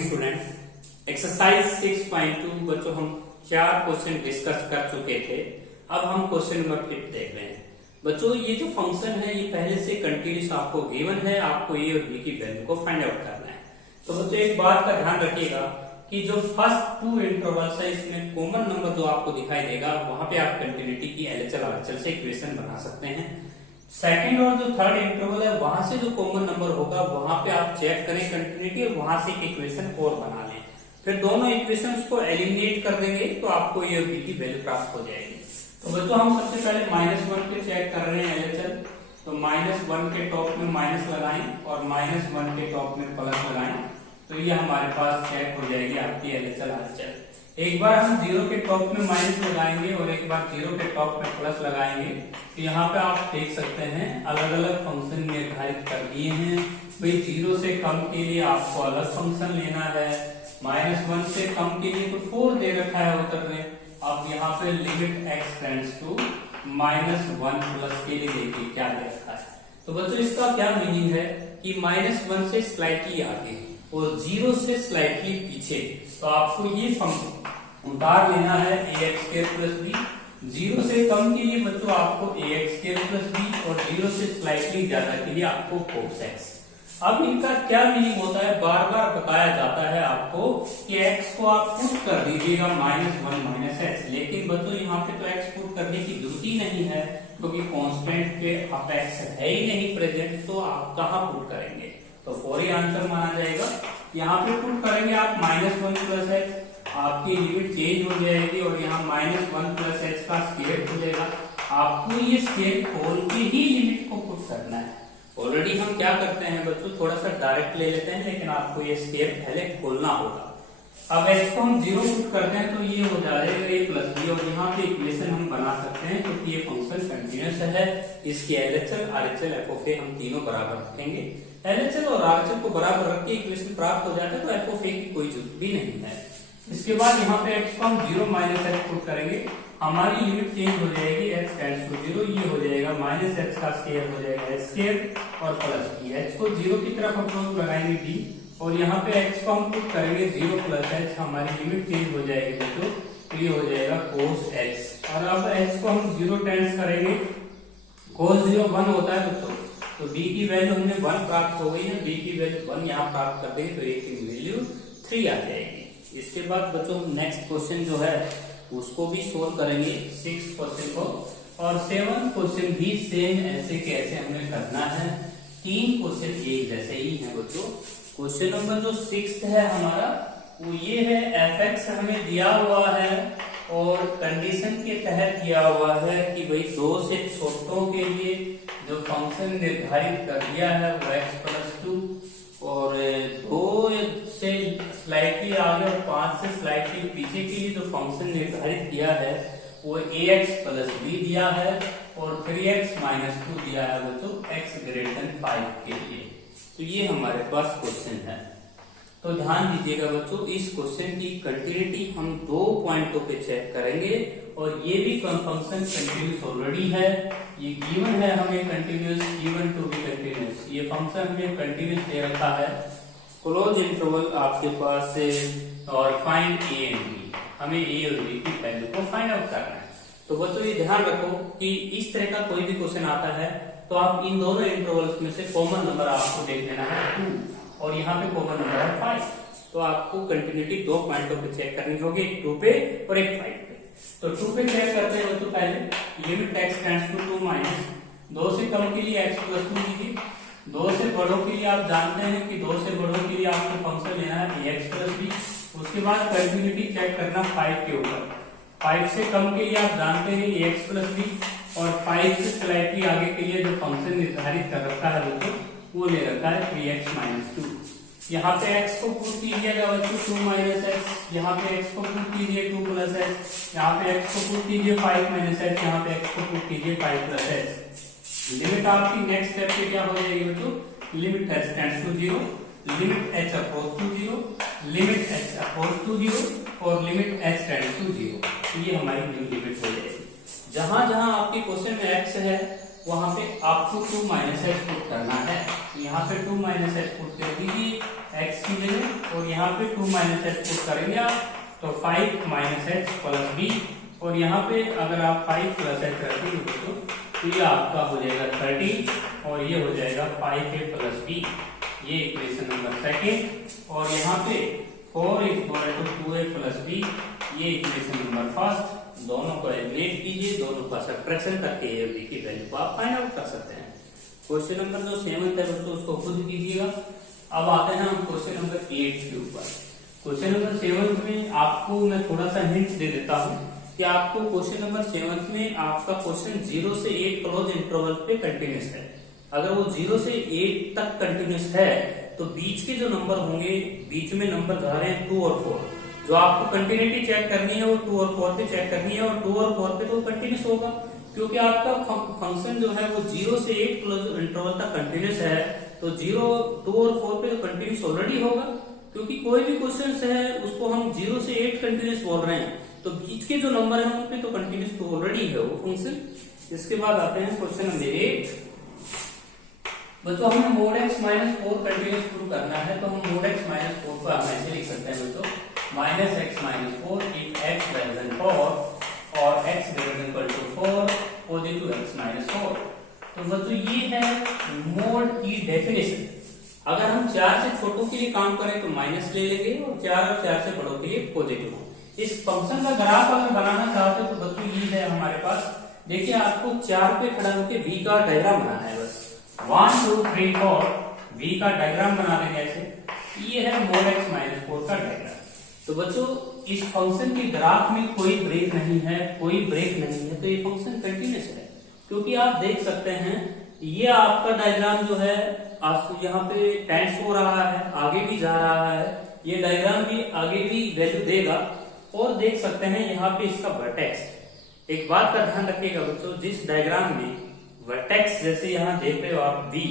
Morning student. Exercise 6.2 बच्चों हम 4 question discuss कर चुके थे। अब हम क्वेश्चन नंबर 5 देख रहे हैं। बच्चों ये जो फंक्शन है ये पहले से कंटिन्यूस आपको गिवन है, आपको ए और बी की वैल्यू को फाइंड आउट करना है। तो बच्चों एक बात का ध्यान रखिएगा कि जो फर्स्ट 2 इंटरवल्स है इसमें कॉमन नंबर जो आपको दिखाई देगा वहां पे आप कंटिन्यूटी की एलएचएल आरएचएल से इक्वेशन बना सकते हैं। सेकंड और जो थर्ड इंटरवल है वहां से जो कॉमन नंबर होगा वहां पे आप चेक करें कंटिन्यूटी और वहां से एक इक्वेशन और बना लें। फिर दोनों इक्वेशंस को एलिमिनेट कर देंगे तो आपको ए और बी की वैल्यू प्राप्त हो जाएगी। तो बच्चों हम सबसे पहले -1 पे चेक कर रहे हैं एलएचएल। तो -1 के टॉप में माइनस लगाएं और -1 के टॉप में प्लस लगाएं तो ये हमारे पास चेक हो जाएगी आपकी एलएचएल आरएचएल। एक बार हम 0 के टॉप में माइनस लगाएंगे और एक बार 0 के टॉप में प्लस लगाएंगे तो यहाँ पे आप देख सकते हैं अलग अलग फंक्शन निर्धारित कर दिए हैं। भाई 0 से कम के लिए आपको अलग फंक्शन लेना है, -1 से कम के लिए तो 4 दे रखा है उत्तर में। अब यहाँ पे limit x tends to -1 plus के लिए देखिए क्या दे रखा है। तो बच्चों इसका क्या मीनिंग है कि -1 से स्लाइटली आगे और 0 से स्लाइटली पीछे, तो आपको ये फंक्शन उतार लेना है ax² प्लस b। 0 से कम के लिए बच्चों आपको ax² प्लस b और 0 से स्लाइटली ज्यादा के लिए आपको cos x। अब इनका क्या मीनिंग होता है, बार बार बताया जाता है आपको कि x को आप पुट कर दीजिएगा -1 -x, लेकिन बच्चों यहाँ पे तो x पुट करने की जरूरत ही नहीं है क्योंकि कांस्टेंट पे अब x है ही नहीं प्रेजेंट, तो आप कहाँ पुट करेंगे, तो फौरी आंसर माना जाएगा। यहाँ पे पुट करेंगे आप -1 प्लस x, आपकी लिमिट चेंज हो जाएगी और यहाँ -1 प्लस h का स्क्वायर हो जाएगा। आपको ये स्क्वायर खोल के ही लिमिट को पुट करना है। ऑलरेडी हम क्या करते हैं बच्चों, थोड़ा सा डायरेक्ट ले लेते हैं, लेकिन आपको ये स्क्वायर पहले खोलना होगा। अब h को हम 0 पुट करते हैं तो ये हो जाएगा a प्लस b और यहाँ पे इक्वेशन हम बना सकते हैं क्योंकि ये फंक्शन कंटिन्यूस है। इसकी एलएचएल आरएचएल एफ ऑफ ए हम तीनों बराबर रखेंगे। एलएचएल और आरएचएल को बराबर रख के इक्वेशन प्राप्त हो जाता है तो एफ ऑफ ए की कोई जरूरत भी नहीं है। इसके बाद यहाँ पे x को हम 0 -x पुट करेंगे, हमारी लिमिट चेंज हो जाएगी x टेंड्स टू 0, ये हो जाएगा -x का स्क्वायर हो जाएगा x² और प्लस b। h को 0 की तरफ अप्रोच लगाएंगे d और यहाँ पे x को हम पुट करेंगे 0 प्लस h, हमारी लिमिट चेंज हो जाएगी बच्चों, तो ये हो जाएगा cos x। और अब h को हम 0 टेंड्स करेंगे, cos 0 1 होता है बच्चों, तो b की वैल्यू हमने 1 प्राप्त हो गई है, b की वैल्यू 1 यहाँ प्राप्त कर देंगे तो a की वैल्यू 3 आ जाएगी। इसके बाद बच्चों नेक्स्ट क्वेश्चन जो है उसको भी सोल्व करेंगे 6 क्वेश्चन को, और 7 क्वेश्चन भी सेम ऐसे के ऐसे हमें करना है। 3 क्वेश्चन एक जैसे ही हैं बच्चों। क्वेश्चन नंबर जो 6 है हमारा वो ये है, fx हमें दिया हुआ है और कंडीशन के तहत दिया हुआ है कि भाई 2 से छोटों के लिए जो फंक्शन निर्धारित कर दिया है वो x प्लस 2 और 2 से स्लाइटली आगे और 5 से स्लाइटली पीछे के लिए जो फंक्शन निर्धारित किया है वो ax प्लस b दिया है और 3x माइनस 2 दिया है बच्चों x ग्रेटर देन 5 के लिए। तो ये हमारे पास क्वेश्चन है। तो ध्यान दीजिएगा बच्चों, इस क्वेश्चन की कंटिन्यूटी हम 2 पॉइंटों पे चेक करेंगे और ये भी फंक्शन कंटिन्यूस ऑलरेडी है, ये गिवन है हमें continuous, given to be continuous, ये फंक्शन हमें कंटिन्यूस दे रखा है। क्लोज इंटरवल आपके पास है और फाइंड ए एंड बी, हमें ए और बी की वैल्यू को फाइंड आउट करना है। तो बच्चों ये ध्यान रखो कि इस तरह का कोई भी क्वेश्चन आता है तो आप इन दोनों इंटरवल्स में से कॉमन नंबर आपको देख लेना है 2 और यहाँ पे कॉमन नंबर है 5। तो आपको कंटिन्यूटी 2 पॉइंटों पे चेक करनी होगी, एक 2 पे और एक 5 पे। तो 2 पे चेक करते हैं बच्चों, पहले लिमिट x टेंड्स टू 2 -2 से कम के लिए x प्लस 2 लीजिए, 2 से बड़ों के लिए आप जानते हैं कि 2 से बड़ों के लिए आपको फंक्शन लेना है ax प्लस b। उसके बाद कंटिन्यूटी चेक करना 5 के ऊपर, 5 से कम के लिए आप जानते हैं ax प्लस b और 5 से स्लाइटली आगे के लिए जो फंक्शन निर्धारित कर रखा है बच्चों वो ले रखा है 3x माइनस 2। यहाँ पे x को पुट कीजिएगा बच्चों 2 माइनस x, यहाँ पे x को पुट कीजिए 2 प्लस x, यहाँ पे x को पुट कीजिए 5 माइनस x, यहाँ पे x को पुट कीजिए 5 प्लस x। लिमिट आपकी नेक्स्ट स्टेप पे क्या हो जाएगी बच्चों, limit h tends to 0, limit h approach to 0, limit h approach to 0 और लिमिट h टेंड्स टू 0। ये हमारी न्यू लिमिट हो जाएगी। जहां जहां आपके क्वेश्चन में x है वहां पे आपको 2 माइनस h पुट करना है। यहाँ पे 2 माइनस h पुट कर दीजिए, x की जगह और यहाँ पे 2 माइनस एच पुट करेंगे आप, तो 5 माइनस एच प्लस बी, और यहाँ पे अगर आप 5 प्लस एच रखेंगे तो ये आपका हो जाएगा 30 और ये हो जाएगा 5a प्लस बी, ये इक्वेशन नंबर सेकेंड। और यहाँ पे 4 equal to 2a plus B, ये इक्वेशन नंबर फर्स्ट। दोनों को एलिमिनेट कीजिए, दोनों का सब्ट्रैक्शन करके ए और बी की वैल्यू को आप फाइंड आउट कर सकते हैं। क्वेश्चन नंबर जो 7 है बच्चों उसको खुद कीजिएगा। अब आते हैं हम क्वेश्चन नंबर 8 के ऊपर। क्वेश्चन नंबर 7 में आपको मैं थोड़ा सा हिंट दे देता हूँ कि आपको क्वेश्चन नंबर 7 में आपका क्वेश्चन 0 से 8 क्लोज इंटरवल पे कंटिन्यूस है। अगर वो 0 से 8 तक कंटिन्यूस है तो बीच के जो नंबर होंगे, बीच में नंबर जा रहे हैं 2 और 4, जो आपको कंटिन्यूटी चेक करनी है वो 2 और 4 पे चेक करनी है, और 2 और 4 पे तो कंटिन्यूस होगा क्योंकि आपका फंक्शन जो है वो 0 से 8 क्लोज इंटरवल तक कंटिन्यूस है, तो 0, 2 और 4 पे तो कंटिन्यूस ऑलरेडी होगा, क्योंकि कोई भी क्वेश्चन है उसको हम 0 से 8 कंटिन्यूस बोल रहे हैं, तो बीच के जो नंबर है उन पे तो कंटिन्यूस तो ऑलरेडी है वो फंक्शन। इसके बाद आते हैं क्वेश्चन नंबर 8। बच्चों हमें mode x minus 4 continuous prove करना है, तो हम मोड x माइनस 4 को हम ऐसे लिख सकते हैं बच्चों, minus x minus 4 if x greater than 4 और x greater than equal to 4 positive x minus 4। तो बच्चों ये है मोड की डेफिनेशन। अगर हम 4 से छोटों के लिए काम करें तो माइनस ले लेंगे और 4 और 4 से बड़ों के लिए पॉजिटिव हो। इस फंक्शन का ग्राफ अगर बनाना चाहते हो तो बच्चों ये है हमारे पास। देखिए आपको 4 पे खड़ा होकर v का डायग्राम बनाना है, बस 1 2 3 4 v का डायग्राम बना देंगे ऐसे। ये है मोड x माइनस 4 का डायग्राम। तो बच्चों इस फंक्शन के ग्राफ में कोई ब्रेक नहीं है, कोई ब्रेक नहीं है, तो ये फंक्शन कंटिन्यूस है, क्योंकि आप देख सकते हैं ये आपका डायग्राम जो है आप यहाँ पे टेंस हो रहा है, आगे भी जा रहा है, ये डायग्राम भी आगे भी वैल्यू देगा, और देख सकते हैं यहाँ पे इसका वर्टेक्स। एक बात का ध्यान रखिएगा बच्चों, जिस डायग्राम में वर्टेक्स जैसे यहाँ देख रहे हो आप v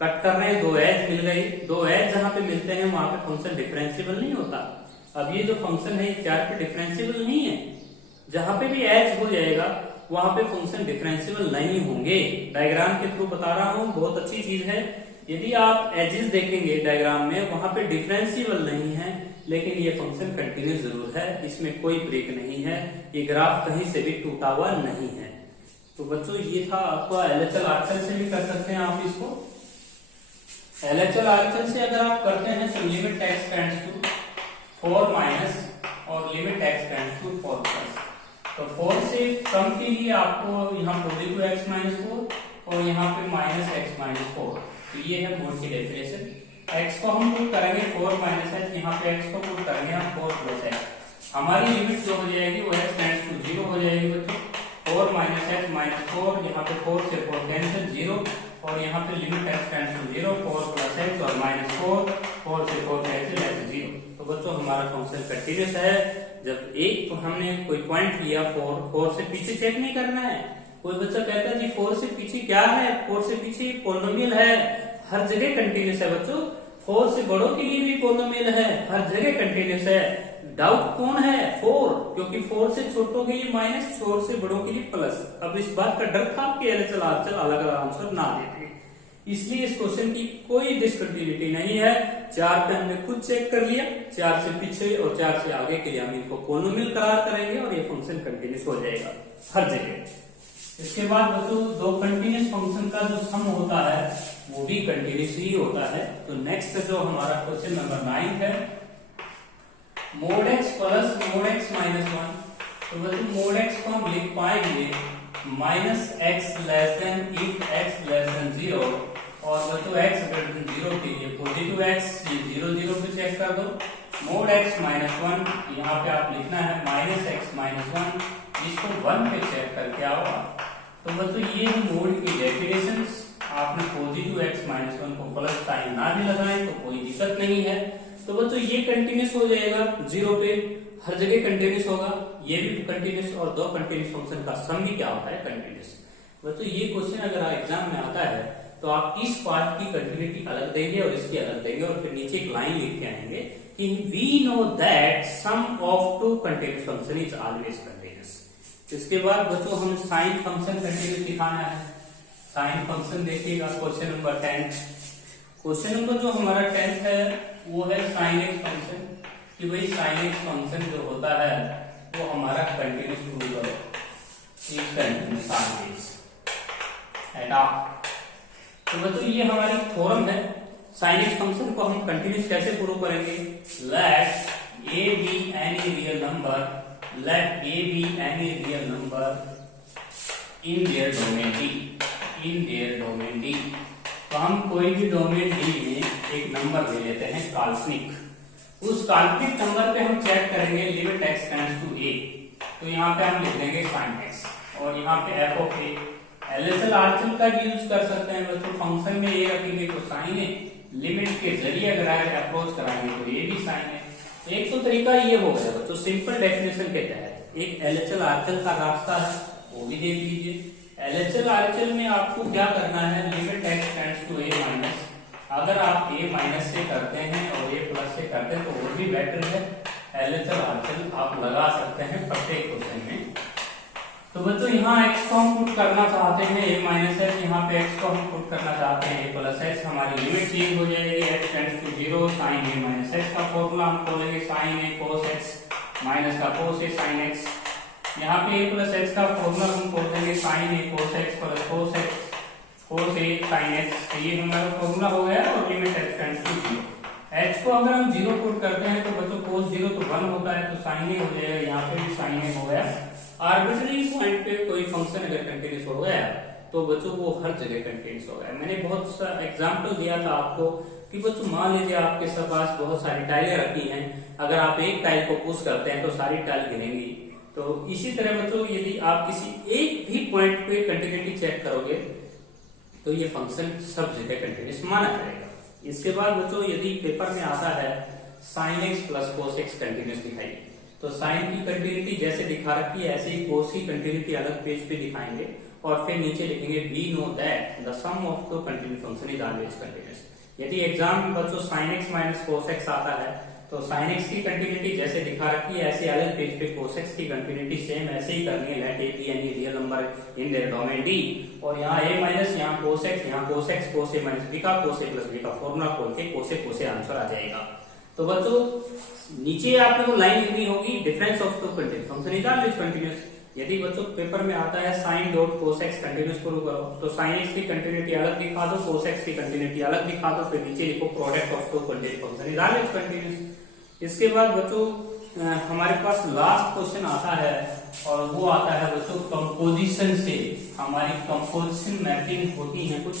कट कर रहे हैं, 2 एज मिल गई, 2 एज जहां पे मिलते हैं वहां पे फंक्शन डिफरेंशिएबल नहीं होता। अब ये जो फंक्शन है 4 पे डिफरेंशिएबल नहीं है, जहां पे भी एज हो जाएगा वहां पे फंक्शन डिफरेंशिएबल नहीं होंगे। डायग्राम के थ्रू बता रहा हूं, बहुत अच्छी चीज है। यदि आप एजेस देखेंगे डायग्राम में वहां पे डिफरेंशिएबल नहीं है, लेकिन ये फंक्शन कंटिन्यूस जरूर है, इसमें कोई ब्रेक नहीं है, ये ग्राफ कहीं से भी टूटा हुआ नहीं है। तो बच्चों ये था आपका एलएचएल आरएचएल से भी कर सकते हैं आप इसको। एलएचएल आरएचएल से अगर आप करते हैं तो limit x tends to 4 minus और limit x tends to 4 plus, तो 4 से कम के लिए आपको यहाँ पॉजिटिव x माइनस 4 और यहाँ पे माइनस x माइनस 4। तो ये है मोड की डेफिनेशन। x को हम पुट करेंगे 4 माइनस एच, यहाँ पे x को पुट करेंगे हम 4 प्लस एच। हमारी लिमिट जो हो जाएगी वो x टेंड्स टू 0 हो जाएगी बच्चों। 4 माइनस एच माइनस 4, यहाँ पे 4 से 4 कैंसिल 0, और यहाँ पे limit x tends to 0, 4 plus H और माइनस 4 से 4 कैंसिल एच 0। तो बच्चों हमारा फंक्शन कंटिन्यूस है। जब एक हमने कोई पॉइंट लिया 4 से पीछे चेक नहीं करना है। कोई बच्चा कहता है जी 4 से पीछे क्या है, 4 से पीछे पॉलिनोमियल है, हर जगह कंटिन्यूस है बच्चों। 4 से बड़ों के लिए भी पॉलिनोमियल है, हर जगह कंटिन्यूस है। डाउट कौन है? 4, क्योंकि 4 से छोटों के लिए माइनस, 4 से बड़ों के लिए प्लस। अब इस बात का डर था कि एलएचएल आरएचएल अलग अलग आंसर ना देते, इसलिए इस क्वेश्चन की कोई डिसकंटिन्यूटी नहीं है। 4 पे हमने खुद चेक कर लिया, 4 से पीछे और 4 से आगे के लिए हम इनको पॉलिनोमियल करार करेंगे और ये फंक्शन कंटिन्यूस हो जाएगा हर जगह। इसके बाद बच्चों दो कंटिन्यूस फंक्शन का जो सम होता है वो भी कंटिन्यूस ही होता है। तो नेक्स्ट जो हमारा क्वेश्चन नंबर 9 है, mode x plus mode x minus 1। तो बच्चों मोड x को हम लिख पाएंगे minus x less than if x less than 0, और बच्चों x ग्रेटर देन 0 के लिए पॉजिटिव x, ये 0 0 पे चेक कर दो। मोड x माइनस 1 यहाँ पे आप लिखना है माइनस एक्स माइनस 1, इसको 1 पे चेक करके आओ। तो बच्चों ये है मोड की डेफिनेशन। आपने पॉजिटिव x माइनस 1 को प्लस साइन ना भी लगाएं तो कोई दिक्कत नहीं है। तो बच्चों ये कंटिन्यूस हो जाएगा 0 पे, हर जगह कंटिन्यूस होगा, ये भी कंटिन्यूस, और दो कंटिन्यूस फंक्शन का सम भी क्या होता है? कंटिन्यूस। बच्चों ये क्वेश्चन अगर एग्जाम में आता है तो आप इस पार्ट की कंटिन्यूटी अलग देंगे और इसकी अलग देंगे, और फिर नीचे एक लाइन लिख के आएंगे कि we know that sum of two continuous function is always continuous. इसके बाद बच्चों हम साइन फंक्शन कंटिन्यूस दिखाना है। साइन फंक्शन देखिएगा क्वेश्चन नंबर 10। क्वेश्चन नंबर जो हमारा 10 है वो है साइन एक्स फंक्शन कि भाई साइन एक्स फंक्शन जो होता है वो हमारा कंटिन्यूस प्रूव करो, इज कंटिन्यूस साइन एक्स एटा। तो बच्चों ये हमारी थ्योरम है। साइन एक्स फंक्शन को हम कंटिन्यूस कैसे प्रूव करेंगे? Let a be any real number, let a be any real number in their domain D, in their domain D। तो हम कोई भी डोमेन D में एक नंबर ले लेते हैं काल्पनिक। उस काल्पनिक नंबर पे हम चेक करेंगे limit x tends to a। तो यहाँ पे हम लिख देंगे sin x और यहाँ पे f of a। LHL RHL का भी यूज कर सकते हैं बच्चों। फंक्शन में a रखेंगे तो साइन है, लिमिट के जरिए अगर अप्रोच कराएंगे तो ये भी साइन है। एक तो तरीका ये हो गया बच्चों सिंपल डेफिनेशन के तहत। एक एलएचएल आरएचएल का रास्ता है वो भी देख लीजिए। एलएचएल आरएचएल में आपको क्या करना है? Limit x tends to a minus. अगर आप a माइनस से करते हैं और a प्लस से करते हैं तो वो भी बेटर है। एलएचएल आरएचएल आप लगा सकते हैं प्रत्येक क्वेश्चन में। तो बच्चों यहाँ x को हम पुट करना चाहते हैं a माइनस x, यहाँ पे x को हम पुट करना चाहते हैं a प्लस x। हमारी लिमिट चेंज हो जाएगी x tends to 0 sine a minus x का फॉर्मूला हम खोलेंगे sine a cos x minus का cos a साइन x। यहाँ पे a प्लस x का फॉर्मूला हम खोल देंगे sine a cos x plus cos a sine x। ये हमारा फॉर्मूला हो गया और limit x tends to 0। h को अगर हम 0 पुट करते हैं तो बच्चों cos 0 तो 1 होता है तो साइन a हो जाएगा, यहाँ पे भी साइन a हो गया। आर्बिट्ररी पॉइंट पे कोई फंक्शन अगर कंटिन्यूस हो गया तो बच्चों वो हर जगह कंटिन्यूस हो गया। मैंने बहुत सा एग्जांपल दिया था आपको कि बच्चों मान लीजिए आपके पास बहुत सारी टाइलें रखी हैं, अगर आप एक टाइल को पुश करते हैं तो सारी टाइल गिरेंगी। तो इसी तरह बच्चों यदि आप किसी एक भी पॉइंट पे कंटिन्यूटी चेक करोगे तो ये फंक्शन सब जगह कंटिन्यूस माना जाएगा। इसके बाद बच्चों यदि पेपर में आता है sine x plus cos x continuous दिखाइए, तो साइन की कंटिन्यूटी जैसे दिखा रखी है ऐसे ही कोस की कंटिन्यूटी अलग पेज पे दिखाएंगे और फिर नीचे लिखेंगे we know that the sum of the continuous function is always continuous. यदि एग्जाम में बच्चों sine X minus cos X आता है तो साइन एक्स की कंटिन्यूटी जैसे दिखा रखी है ऐसे अलग पेज पे कोस एक्स की कंटिन्यूटी सेम ऐसे ही करनी है। Let a b any real number in their domain d और यहाँ a माइनस यहाँ कोस एक्स, यहाँ cos x cos a minus b का कोस ए प्लस बी का फॉर्मूला खोल के कोस ए आंसर आ जाएगा। तो बच्चों नीचे आपने वो लाइन लिखनी होगी difference of the continuous function is always continuous. यदि बच्चों पेपर में आता है sine dot cos x continuous prove करो तो साइन एक्स की कंटिन्यूटी अलग दिखा दो, कोस एक्स की कंटिन्यूटी अलग दिखा दो, फिर नीचे लिखो product of the continuous function is always continuous. इसके बाद बच्चों हमारे पास लास्ट क्वेश्चन आता है और वो आता है बच्चों कंपोजिशन से। हमारी कंपोजिशन मैपिंग होती है कुछ,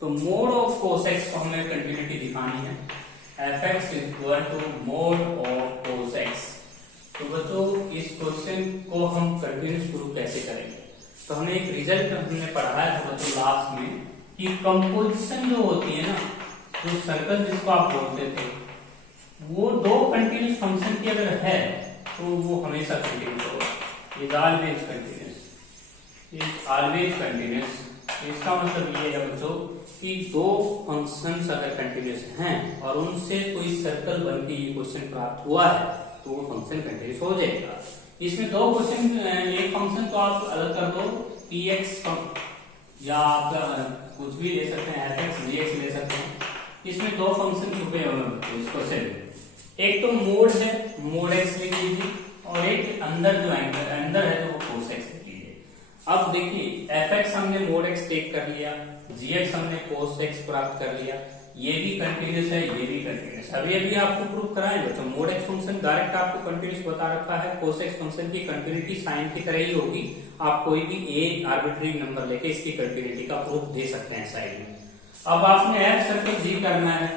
तो मोड ऑफ कोस एक्स को हमें कंटिन्यूटी दिखानी है। fx is equal to mod of cos x। तो बच्चों इस क्वेश्चन को हम कंटिन्यूस प्रूव कैसे करेंगे? तो हमने एक रिजल्ट हमने पढ़ाया था बच्चों लास्ट में कि कंपोजिशन जो होती है ना, जो सर्कल जिसको आप बोलते थे, वो दो कंटिन्यूस फंक्शन की अगर है तो वो हमेशा कंटिन्यूस होगा। Is always continuous, is always continuous. इसका मतलब ये है बच्चों कि दो फंक्शंस अगर कंटिन्यूस हैं और उनसे कोई सर्कल बन के ये क्वेश्चन प्राप्त हुआ है तो वो फंक्शन कंटिन्यूस हो जाएगा। इसमें दो क्वेश्चन, एक फंक्शन तो आप अलग कर दो px या आप कुछ भी ले सकते हैं fx dx ले सकते हैं। इसमें दो फंक्शन छुपे हुए इसको से एक तो मोड है, मोड x लिख लीजिए और एक अंदर जो अंदर है तो वो cos x लिख लीजिए। अब देखिए fx हमने मोड x टेक कर लिया, gx हमने cos x प्राप्त कर लिया, ये भी कंटिन्यूस है, ये भी कंटिन्यूस। अभी आपको प्रूफ कराएं बच्चों, मोड x फंक्शन डायरेक्ट आपको कंटिन्यूस बता रखा है, cos x फंक्शन की कंटिन्यूटी साइन की तरह ही होगी। आप कोई भी एक आर्बिट्री नंबर लेके इसकी कंटिन्यूटी का प्रूफ दे सकते हैं साइड में। अब आपने f सर्कल g करना है,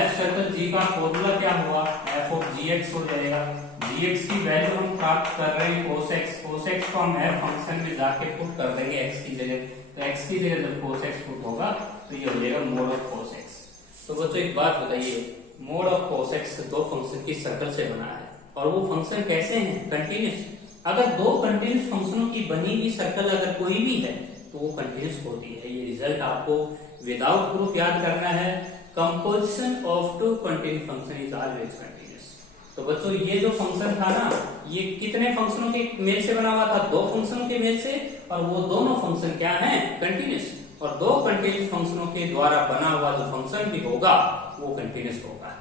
f सर्कल g का फॉर्मूला क्या हुआ, f ऑफ gx हो जाएगा। gx की वैल्यू हम प्राप्त कर रहे हैं cos x, cos x को हम f फंक्शन में जाके पुट कर देंगे x की जगह, तो x की जगह जब cos x पुट होगा तो ये हो जाएगा मोड ऑफ cos x। तो बच्चों एक बात बताइए, मोड ऑफ cos x दो फंक्शन की सर्कल से बना है और वो फंक्शन कैसे हैं, कंटिन्यूस। अगर दो कंटिन्यूस फंक्शनों की बनी हुई सर्कल अगर कोई भी है तो वो कंटिन्यूस होती है। ये रिजल्ट आपको विदाउट प्रूफ याद करना है। Composition of two continuous function is always continuous. तो बच्चों ये जो फंक्शन था ना, ये कितने फंक्शनों के मेल से बना हुआ था, दो फंक्शनों के मेल से, और वो दोनों फंक्शन क्या हैं, कंटिन्यूस। और दो कंटिन्यूस फंक्शनों के द्वारा बना हुआ जो फंक्शन भी होगा वो कंटिन्यूस होगा।